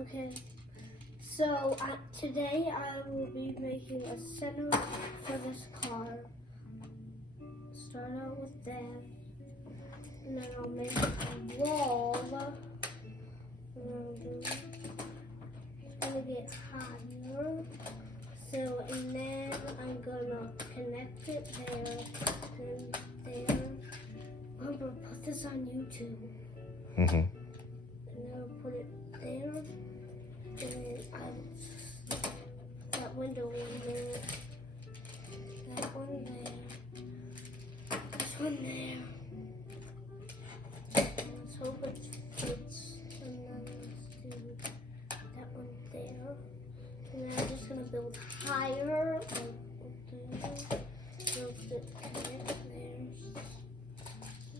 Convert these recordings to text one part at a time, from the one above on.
Okay. So today I will be making a center for this car. Start out with that. And then I'll make a wall. It's gonna get higher. So, and then I'm gonna connect it there, and there. I'm gonna put this on YouTube. Mm-hmm. And then I'll put it there. And then that window in there. That one there. This one there. Let's hope it fits. And then let's do that one there. And then I'm just gonna build higher. Build it there.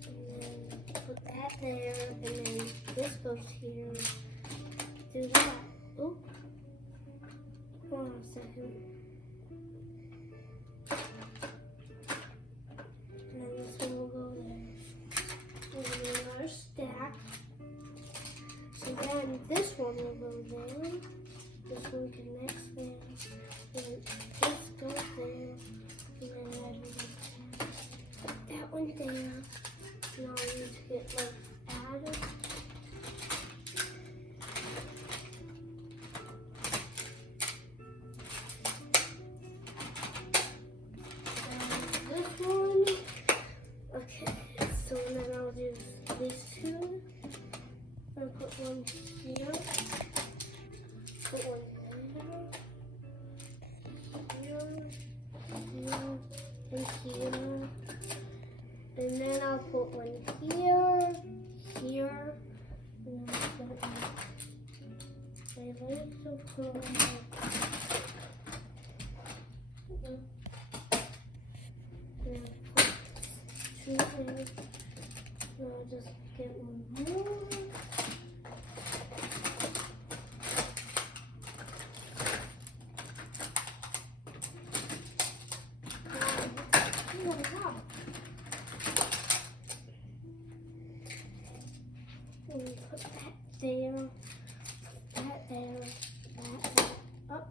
And then put that there. And then this goes here. Do that. Oh. Hold on a second. And then this one will go there. And then another stack. So then this one will go there. This one connects there. And then this goes there. And then that one there. Now I need to get like added. These two. I'm gonna put one here. Put one here, and here. And then I'll put one here, here, and then I'll put one. My legs are curled. And I'll put two there. So I'll just get one more. And put that there, that there, that there, up,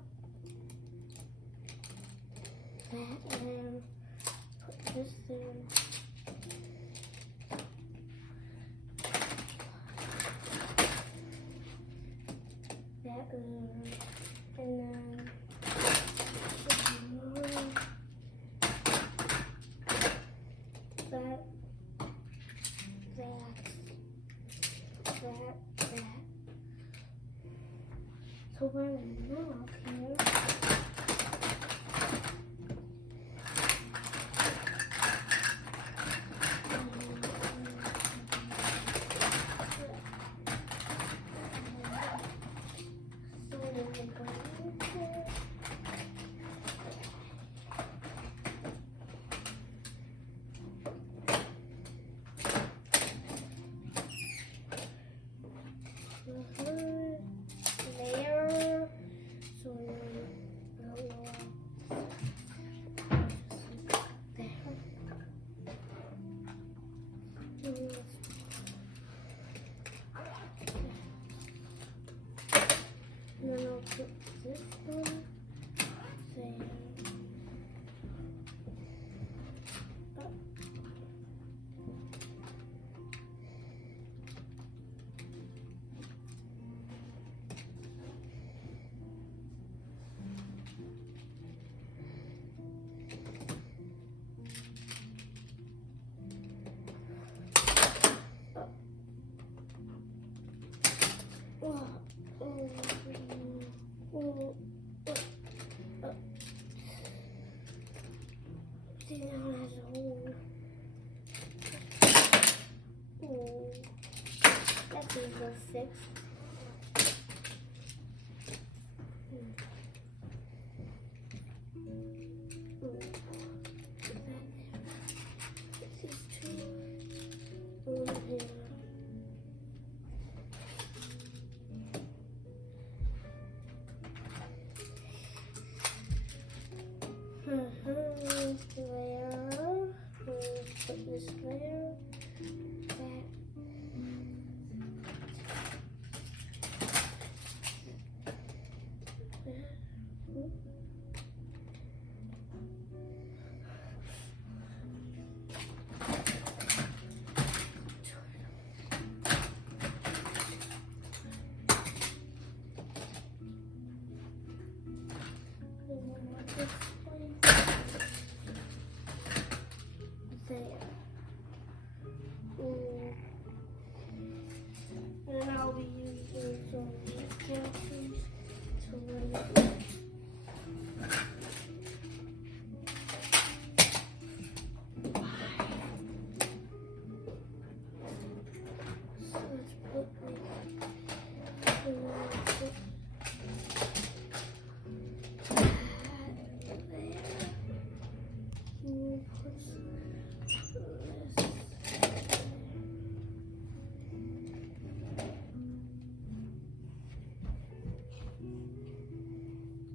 that there, put this there. And then that. So we're now here. And then I'll put this one there. Up. See, now it has a hole. Oh, that's easy to fix. Layer, put this layer, that, this way. There. And I'll be using some glasses to run it. So let's put like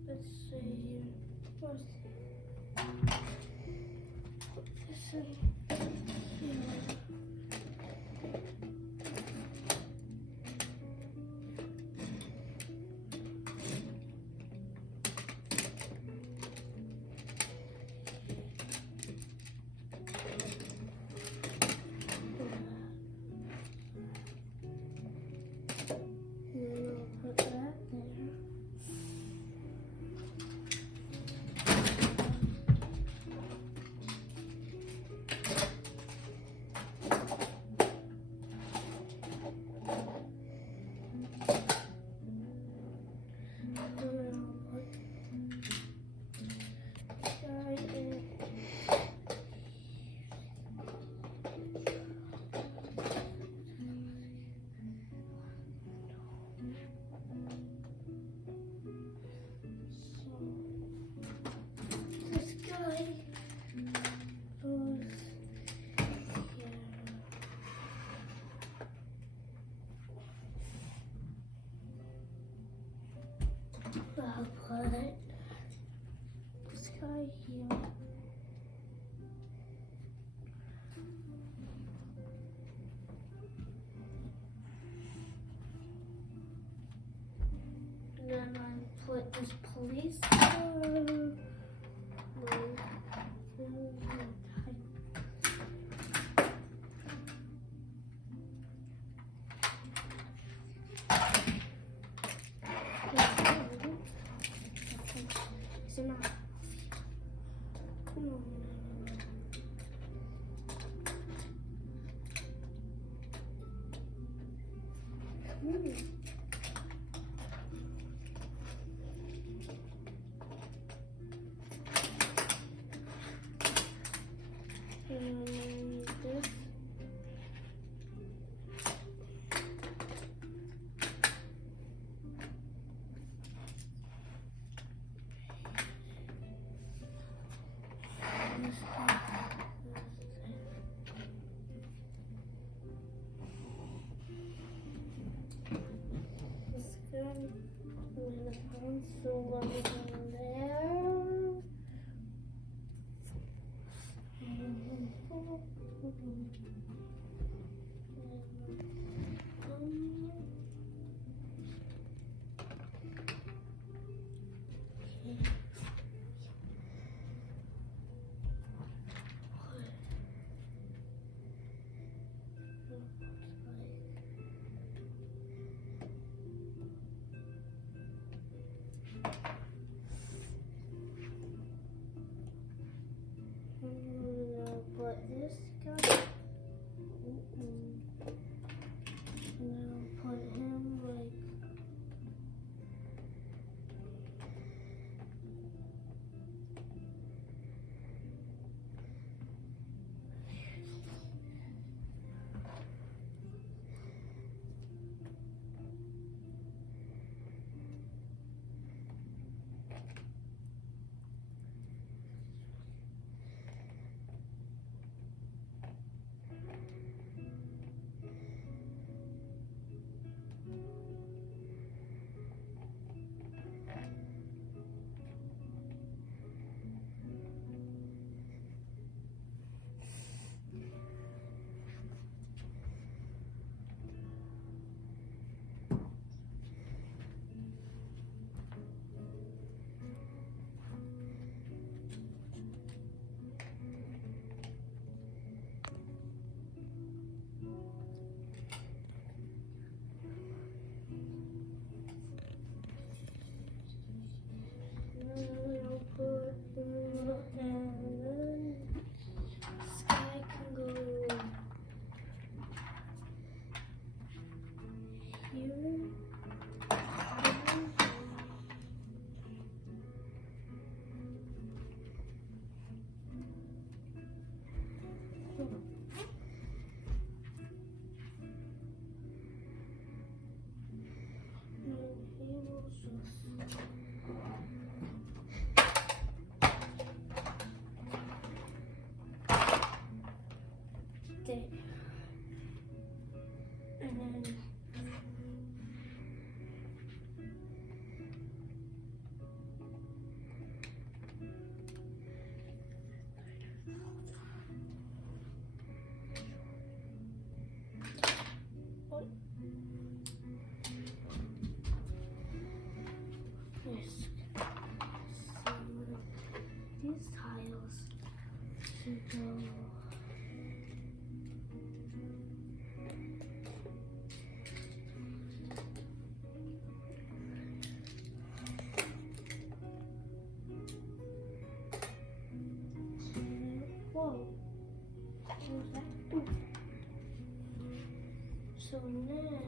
let's see here. Put this in here. Put that there. I'll put this guy here. And then I put this police car. Come on. And this. So one in there. here. There. And then yes. So these tiles should go. Whoa. What was that? Ooh. So now, there.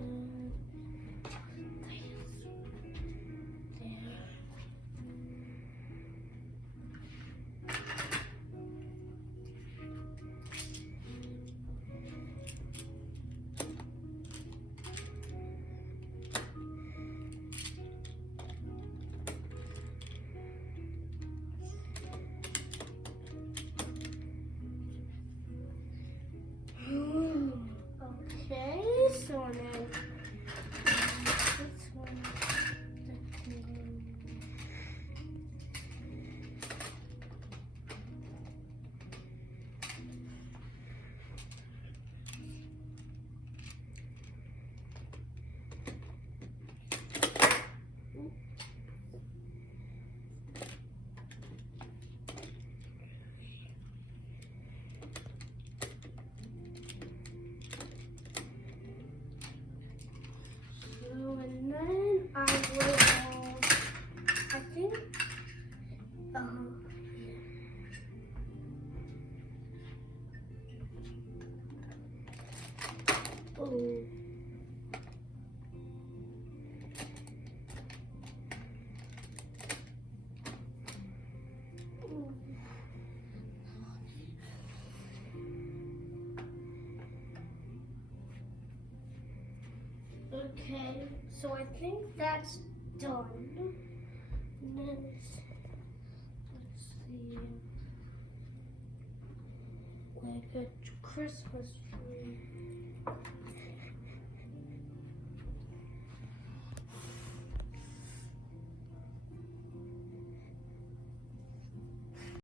Okay, so then this one, and then I will, I think, oh. Okay, so I think that's done. And then let's see, like a Christmas tree.